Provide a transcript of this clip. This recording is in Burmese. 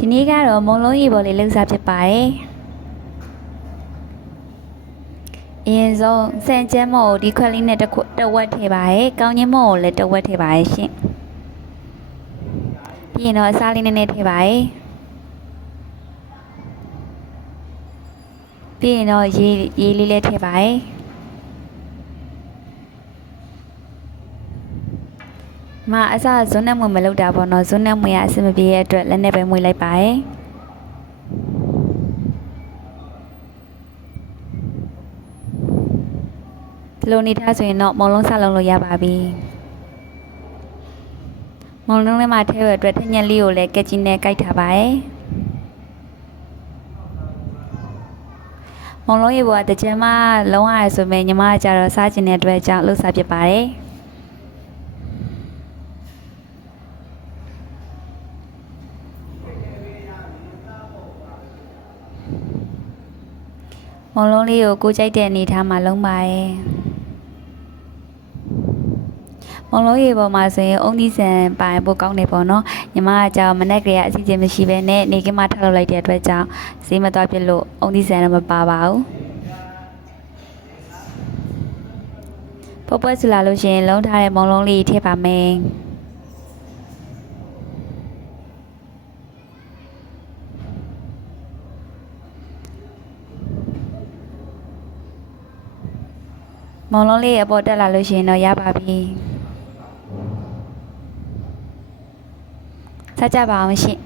ဒီနေ့ကတော့မုံလုံးရေပေါ်လေးလှုပ်စားဖြစ်ပါတယ်အရင်ဆုံးစံကျဲမော်ကိုဒီခွက်လေးနဲ့တဝက်ထည့်ပါတယ်ကောင်းချင်းမော်ကိုလည်းတဝက်ထည့်ပါတယ်ရှင်ပြီးရင်တော့အစားလေးနည်းနည်းထည့်ပါတယ်ပြီးရင်တော့ရေလေးလည်းထည့်ပါတယ်အစားဇွန်းနဲ့မွေမလုပ်တာပေါ့နော်ဇွန်းနဲ့မွေကအဆင်မပြေတဲ့အတွက်လက်နဲ့ပဲမွေလိုက်ပါတယ်ဒီလိုနေထားဆိုရင်တော့မုံလုံးစလုံးလို့ရပါပြီမုံလုံးထဲမှာထည့်ရတဲ့အတွက်ထညက်လေးကိုလည်းကက်ကြီးနဲ့ကိုက်ထားပါတယ်မုံလုံးရေပေါ်ကတကြမ်းမလုံးရတယ်ဆိုပေမဲ့ညီမကကြတော့စားကျင်တဲ့အတွက်ကြောင့်လှုပ်စားဖြစ်ပါတယ်မုံလုံးလေးကိုကြိုက်တဲ့အနေထားမှာလုံးပါတယ်မုံလုံးရေပေါ်မှာဆိုရင်အုံသီးဆန်ပိုင်ပိုကောင်းနေပေါ့နော်ညီမကကြောင်မနက်ကလေးကအစီအစဉ်မရှိဘဲနဲ့နေကင်းမထပ်လုပ်လိုက်တဲ့အတွက်ကြောင့်ဈေးမသွားပြလို့အုံသီးဆန်တော့မပါပါဘူးပွဲဆူလာလို့ရှိရင်လုံးထားတဲ့မုံလုံးလေးထည့်ပါမယ်မုံလုံးလေးအပေါ်တက်လာလို့ရှိရင်တော့ရပါပြီစားကြပါအောင်ရှင်